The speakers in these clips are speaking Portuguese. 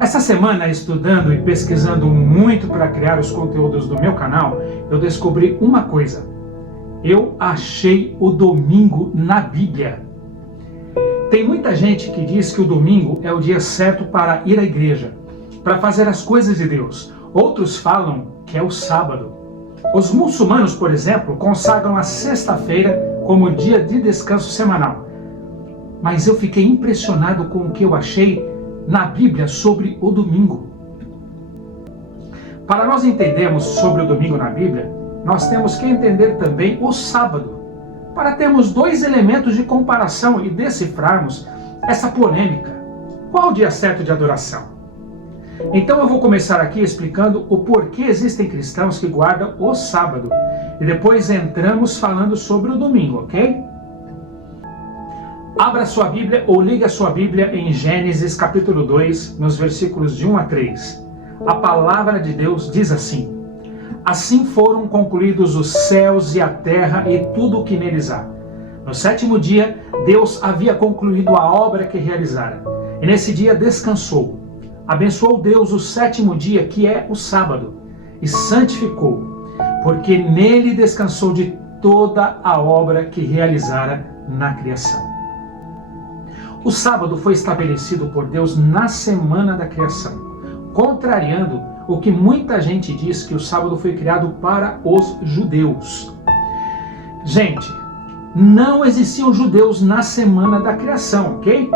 Essa semana, estudando e pesquisando muito para criar os conteúdos do meu canal, eu descobri uma coisa. Eu achei o domingo na Bíblia. Tem muita gente que diz que o domingo é o dia certo para ir à igreja, para fazer as coisas de Deus. Outros falam que é o sábado. Os muçulmanos, por exemplo, consagram a sexta-feira como dia de descanso semanal. Mas eu fiquei impressionado com o que eu achei na Bíblia sobre o domingo. Para nós entendermos sobre o domingo na Bíblia, nós temos que entender também o sábado, para termos dois elementos de comparação e decifrarmos essa polêmica. Qual o dia certo de adoração? Então eu vou começar aqui explicando o porquê existem cristãos que guardam o sábado, e depois entramos falando sobre o domingo, ok? Abra sua Bíblia ou ligue a sua Bíblia em Gênesis capítulo 2, nos versículos de 1 a 3. A palavra de Deus diz assim: Assim foram concluídos os céus e a terra e tudo o que neles há. No sétimo dia, Deus havia concluído a obra que realizara, e nesse dia descansou. Abençoou Deus o sétimo dia, que é o sábado, e santificou, porque nele descansou de toda a obra que realizara na criação. O sábado foi estabelecido por Deus na semana da criação, contrariando o que muita gente diz que o sábado foi criado para os judeus. Gente, não existiam judeus na semana da criação, ok?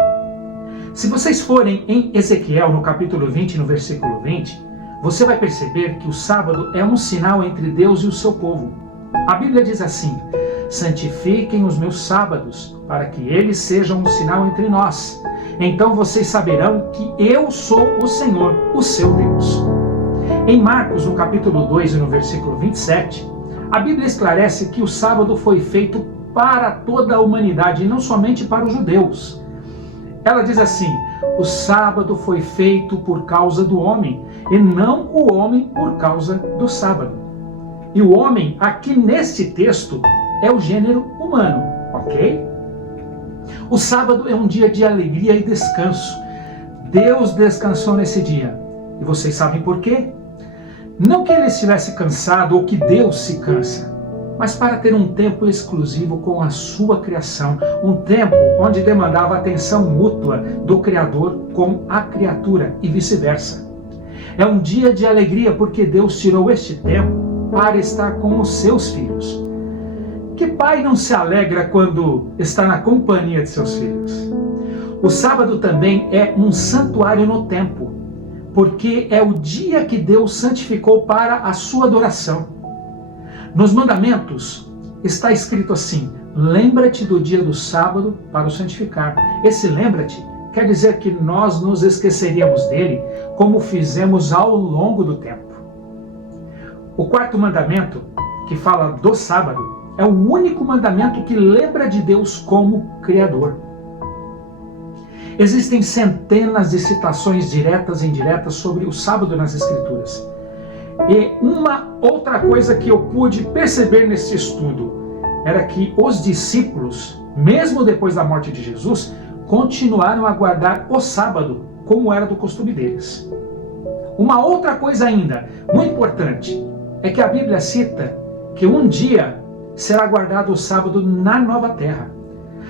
Se vocês forem em Ezequiel, no capítulo 20, no versículo 20, você vai perceber que o sábado é um sinal entre Deus e o seu povo. A Bíblia diz assim: santifiquem os meus sábados, para que eles sejam um sinal entre nós. Então vocês saberão que eu sou o Senhor, o seu Deus. Em Marcos, no capítulo 2 e no versículo 27, a Bíblia esclarece que o sábado foi feito para toda a humanidade e não somente para os judeus. Ela diz assim: o sábado foi feito por causa do homem, e não o homem por causa do sábado. E o homem, aqui neste texto, é o gênero humano, ok? O sábado é um dia de alegria e descanso. Deus descansou nesse dia. E vocês sabem por quê? Não que ele estivesse cansado ou que Deus se cansa, mas para ter um tempo exclusivo com a sua criação, um tempo onde demandava atenção mútua do Criador com a criatura e vice-versa. É um dia de alegria porque Deus tirou este tempo para estar com os seus filhos. Que pai não se alegra quando está na companhia de seus filhos? O sábado também é um santuário no tempo, porque é o dia que Deus santificou para a sua adoração. Nos mandamentos está escrito assim: lembra-te do dia do sábado para o santificar. Esse lembra-te quer dizer que nós nos esqueceríamos dele, como fizemos ao longo do tempo. O quarto mandamento, que fala do sábado, é o único mandamento que lembra de Deus como Criador. Existem centenas de citações diretas e indiretas sobre o sábado nas Escrituras. E uma outra coisa que eu pude perceber nesse estudo era que os discípulos, mesmo depois da morte de Jesus, continuaram a guardar o sábado como era do costume deles. Uma outra coisa ainda, muito importante, é que a Bíblia cita que um dia será guardado o sábado na nova terra.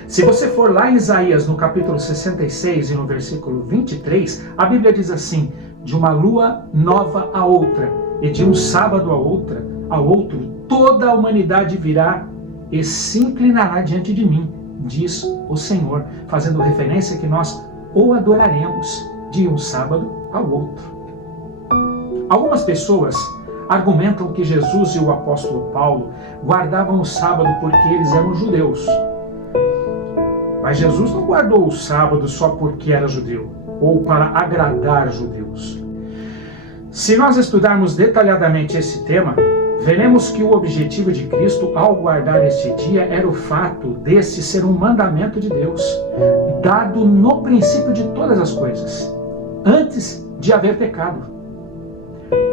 Se você for lá em Isaías, no capítulo 66 e no versículo 23, a Bíblia diz assim: de uma lua nova a outra, e de um sábado a outro, toda a humanidade virá e se inclinará diante de mim, diz o Senhor, fazendo referência que nós o adoraremos de um sábado ao outro. Algumas pessoas argumentam que Jesus e o apóstolo Paulo guardavam o sábado porque eles eram judeus. Mas Jesus não guardou o sábado só porque era judeu, ou para agradar judeus. Se nós estudarmos detalhadamente esse tema, veremos que o objetivo de Cristo ao guardar este dia era o fato desse ser um mandamento de Deus, dado no princípio de todas as coisas, antes de haver pecado.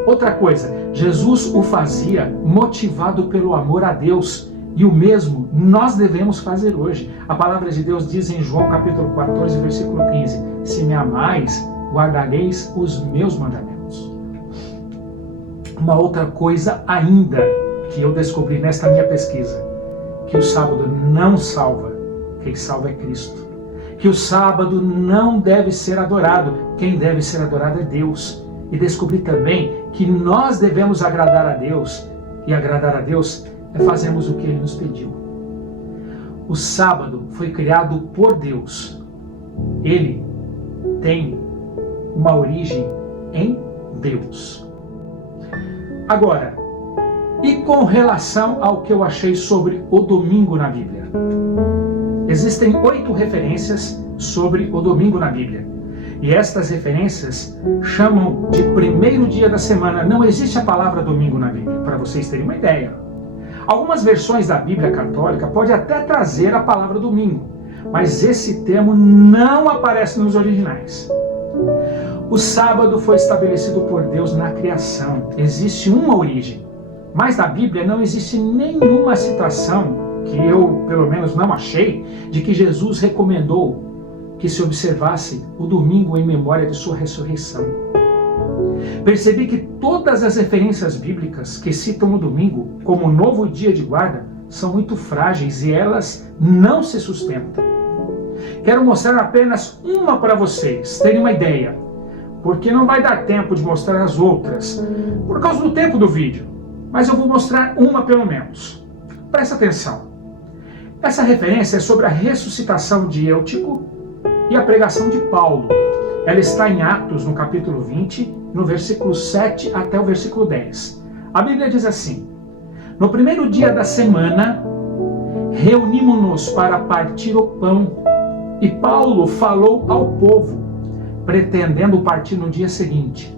Outra coisa, Jesus o fazia motivado pelo amor a Deus, e o mesmo nós devemos fazer hoje. A palavra de Deus diz em João capítulo 14, versículo 15, se me amais, guardareis os meus mandamentos. Uma outra coisa ainda que eu descobri nesta minha pesquisa, que o sábado não salva, quem salva é Cristo. Que o sábado não deve ser adorado, quem deve ser adorado é Deus. E descobri também que nós devemos agradar a Deus, e agradar a Deus é fazermos o que Ele nos pediu. O sábado foi criado por Deus. Ele tem uma origem em Deus. Agora, e com relação ao que eu achei sobre o domingo na Bíblia? Existem 8 referências sobre o domingo na Bíblia. E estas referências chamam de primeiro dia da semana. Não existe a palavra domingo na Bíblia, para vocês terem uma ideia. Algumas versões da Bíblia católica podem até trazer a palavra domingo, mas esse termo não aparece nos originais. O sábado foi estabelecido por Deus na criação. Existe uma origem, mas na Bíblia não existe nenhuma citação, que eu pelo menos não achei, de que Jesus recomendou que se observasse o domingo em memória de sua ressurreição. Percebi que todas as referências bíblicas que citam o domingo como novo dia de guarda são muito frágeis e elas não se sustentam. Quero mostrar apenas uma para vocês terem uma ideia, porque não vai dar tempo de mostrar as outras, por causa do tempo do vídeo, mas eu vou mostrar uma pelo menos. Presta atenção. Essa referência é sobre a ressuscitação de Eutico e a pregação de Paulo. Ela está em Atos, no capítulo 20, no versículo 7 até o versículo 10. A Bíblia diz assim: no primeiro dia da semana, reunimos-nos para partir o pão, e Paulo falou ao povo, pretendendo partir no dia seguinte.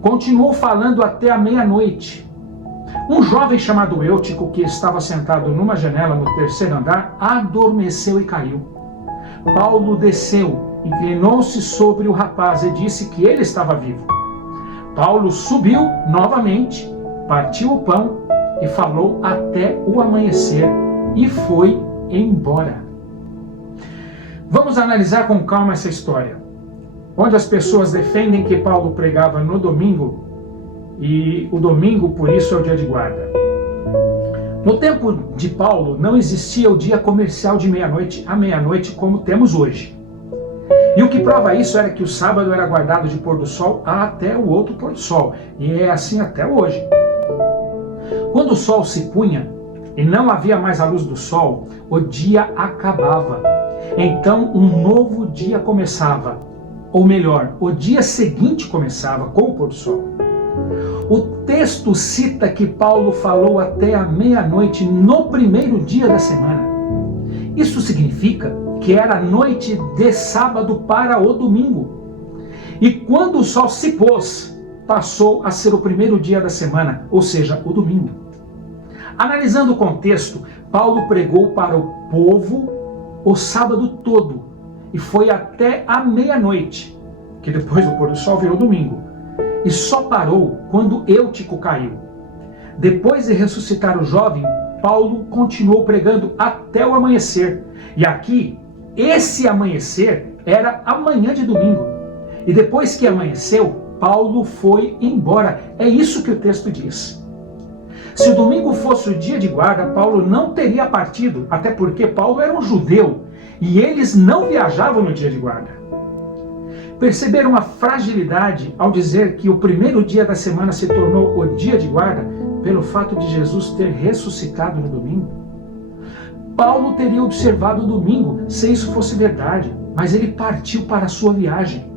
Continuou falando até a meia-noite. Um jovem chamado Eutico, que estava sentado numa janela no terceiro andar, adormeceu e caiu. Paulo desceu, inclinou-se sobre o rapaz e disse que ele estava vivo. Paulo subiu novamente, partiu o pão e falou até o amanhecer e foi embora. Vamos analisar com calma essa história, onde as pessoas defendem que Paulo pregava no domingo e o domingo, por isso, é o dia de guarda. No tempo de Paulo, não existia o dia comercial de meia-noite a meia-noite como temos hoje. E o que prova isso era que o sábado era guardado de pôr do sol até o outro pôr do sol. E é assim até hoje. Quando o sol se punha e não havia mais a luz do sol, o dia acabava. Então um novo dia começava. Ou melhor, o dia seguinte começava com o pôr do sol. O texto cita que Paulo falou até a meia-noite no primeiro dia da semana. Isso significa que era noite de sábado para o domingo. E quando o sol se pôs, passou a ser o primeiro dia da semana, ou seja, o domingo. Analisando o contexto, Paulo pregou para o povo o sábado todo e foi até a meia-noite, que depois do pôr do sol virou domingo. E só parou quando Eutico caiu. Depois de ressuscitar o jovem, Paulo continuou pregando até o amanhecer. E aqui, esse amanhecer era amanhã de domingo. E depois que amanheceu, Paulo foi embora. É isso que o texto diz. Se o domingo fosse o dia de guarda, Paulo não teria partido, até porque Paulo era um judeu e eles não viajavam no dia de guarda. Perceberam a fragilidade ao dizer que o primeiro dia da semana se tornou o dia de guarda pelo fato de Jesus ter ressuscitado no domingo? Paulo teria observado o domingo se isso fosse verdade, mas ele partiu para a sua viagem.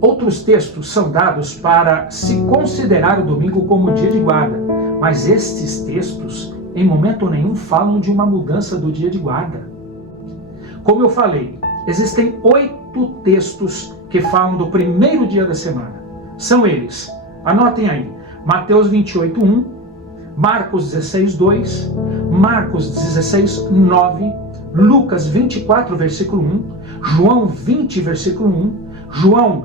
Outros textos são dados para se considerar o domingo como dia de guarda, mas estes textos em momento nenhum falam de uma mudança do dia de guarda. Como eu falei, existem 8 textos que falam do primeiro dia da semana. São eles, anotem aí, Mateus 28:1, Marcos 16:2, Marcos 16:9, Lucas 24, versículo 1, João 20, versículo 1, João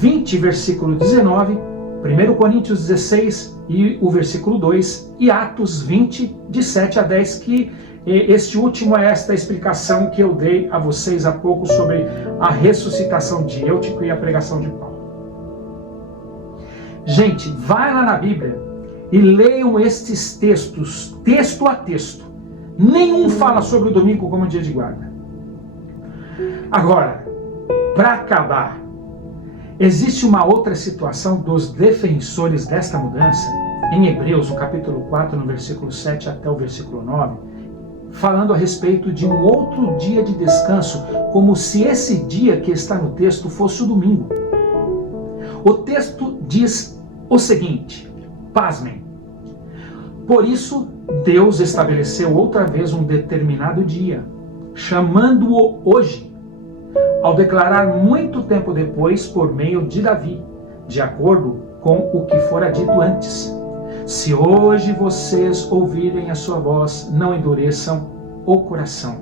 20, versículo 19, 1 Coríntios 16 e o versículo 2, e Atos 20, de 7 a 10, que E este último é esta explicação que eu dei a vocês há pouco sobre a ressuscitação de Eutico e a pregação de Paulo. Gente, vai lá na Bíblia e leiam estes textos, texto a texto. Nenhum fala sobre o domingo como dia de guarda. Agora, para acabar, existe uma outra situação dos defensores desta mudança, em Hebreus, no capítulo 4, no versículo 7 até o versículo 9, falando a respeito de um outro dia de descanso, como se esse dia que está no texto fosse o domingo. O texto diz o seguinte, pasmem: por isso Deus estabeleceu outra vez um determinado dia, chamando-o hoje, ao declarar muito tempo depois por meio de Davi, de acordo com o que fora dito antes: se hoje vocês ouvirem a sua voz, não endureçam o coração.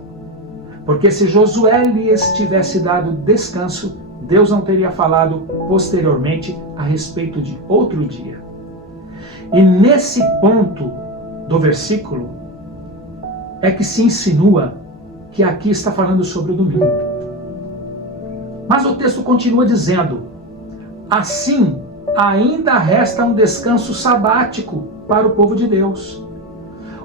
Porque se Josué lhes tivesse dado descanso, Deus não teria falado posteriormente a respeito de outro dia. E nesse ponto do versículo é que se insinua que aqui está falando sobre o domingo. Mas o texto continua dizendo: assim, ainda resta um descanso sabático para o povo de Deus.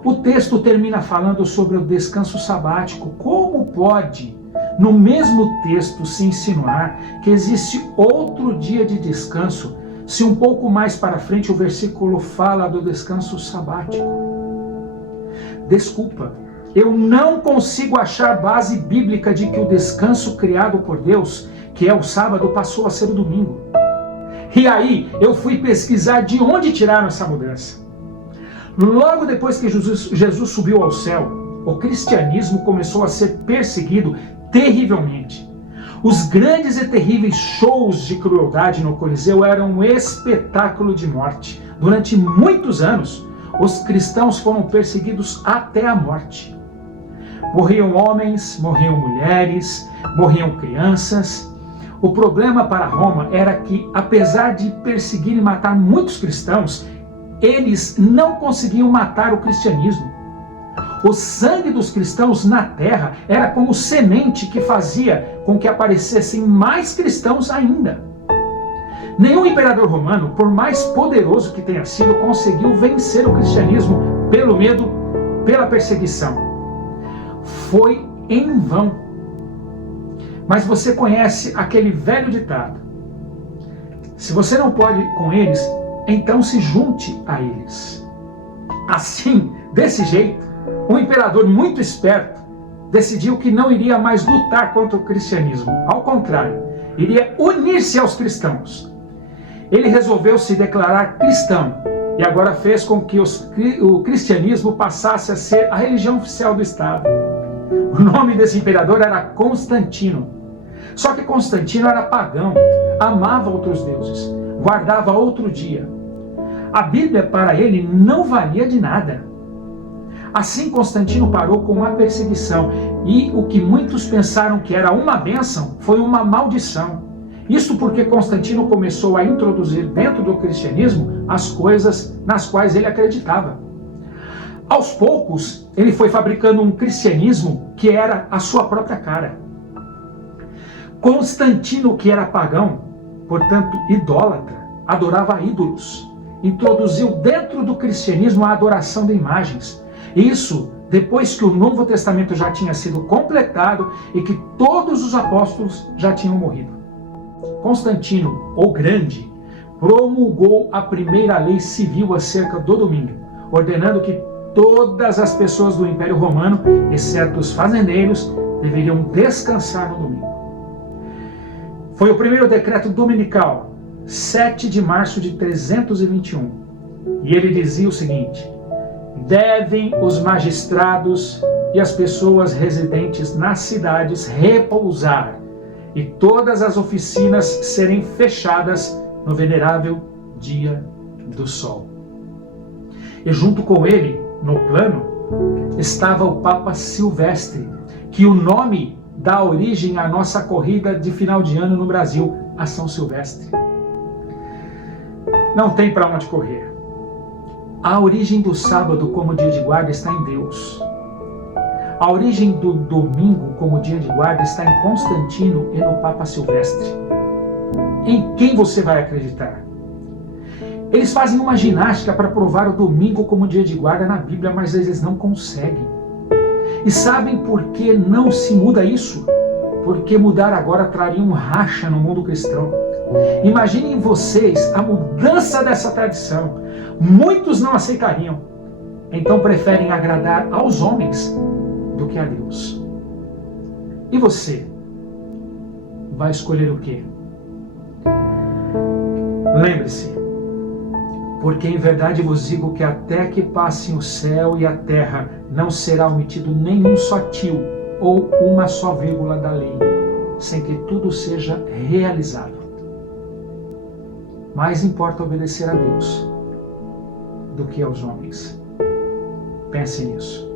O texto termina falando sobre o descanso sabático. Como pode, no mesmo texto, se insinuar que existe outro dia de descanso, se um pouco mais para frente o versículo fala do descanso sabático? Desculpa, eu não consigo achar base bíblica de que o descanso criado por Deus, que é o sábado, passou a ser o domingo. E aí eu fui pesquisar de onde tiraram essa mudança. Logo depois que Jesus subiu ao céu, o cristianismo começou a ser perseguido terrivelmente. Os grandes e terríveis shows de crueldade no Coliseu eram um espetáculo de morte. Durante muitos anos, os cristãos foram perseguidos até a morte. Morriam homens, morriam mulheres, morriam crianças. O problema para Roma era que, apesar de perseguir e matar muitos cristãos, eles não conseguiam matar o cristianismo. O sangue dos cristãos na terra era como semente que fazia com que aparecessem mais cristãos ainda. Nenhum imperador romano, por mais poderoso que tenha sido, conseguiu vencer o cristianismo pelo medo, pela perseguição. Foi em vão. Mas você conhece aquele velho ditado: se você não pode com eles, então se junte a eles. Assim, desse jeito, um imperador muito esperto decidiu que não iria mais lutar contra o cristianismo. Ao contrário, iria unir-se aos cristãos. Ele resolveu se declarar cristão e agora fez com que o cristianismo passasse a ser a religião oficial do Estado. O nome desse imperador era Constantino. Só que Constantino era pagão, amava outros deuses, guardava outro dia. A Bíblia para ele não valia de nada. Assim Constantino parou com a perseguição, e o que muitos pensaram que era uma bênção foi uma maldição. Isto porque Constantino começou a introduzir dentro do cristianismo as coisas nas quais ele acreditava. Aos poucos, ele foi fabricando um cristianismo que era a sua própria cara. Constantino, que era pagão, portanto idólatra, adorava ídolos, introduziu dentro do cristianismo a adoração de imagens. Isso depois que o Novo Testamento já tinha sido completado e que todos os apóstolos já tinham morrido. Constantino, o Grande, promulgou a primeira lei civil acerca do domingo, ordenando que todas as pessoas do Império Romano, exceto os fazendeiros, deveriam descansar no domingo. Foi o primeiro decreto dominical, 7 de março de 321, e ele dizia o seguinte: devem os magistrados e as pessoas residentes nas cidades repousar, e todas as oficinas serem fechadas no venerável dia do sol. E junto com ele, no plano, estava o Papa Silvestre, que o nome dá origem à nossa corrida de final de ano no Brasil, a São Silvestre. Não tem para onde correr. A origem do sábado como dia de guarda está em Deus. A origem do domingo como dia de guarda está em Constantino e no Papa Silvestre. Em quem você vai acreditar? Eles fazem uma ginástica para provar o domingo como dia de guarda na Bíblia, mas eles não conseguem. E sabem por que não se muda isso? Porque mudar agora traria um racha no mundo cristão. Imaginem vocês a mudança dessa tradição. Muitos não aceitariam. Então preferem agradar aos homens do que a Deus. E você? Vai escolher o quê? Lembre-se, porque em verdade vos digo que até que passem o céu e a terra, não será omitido nenhum só tio ou uma só vírgula da lei, sem que tudo seja realizado. Mais importa obedecer a Deus do que aos homens. Pense nisso.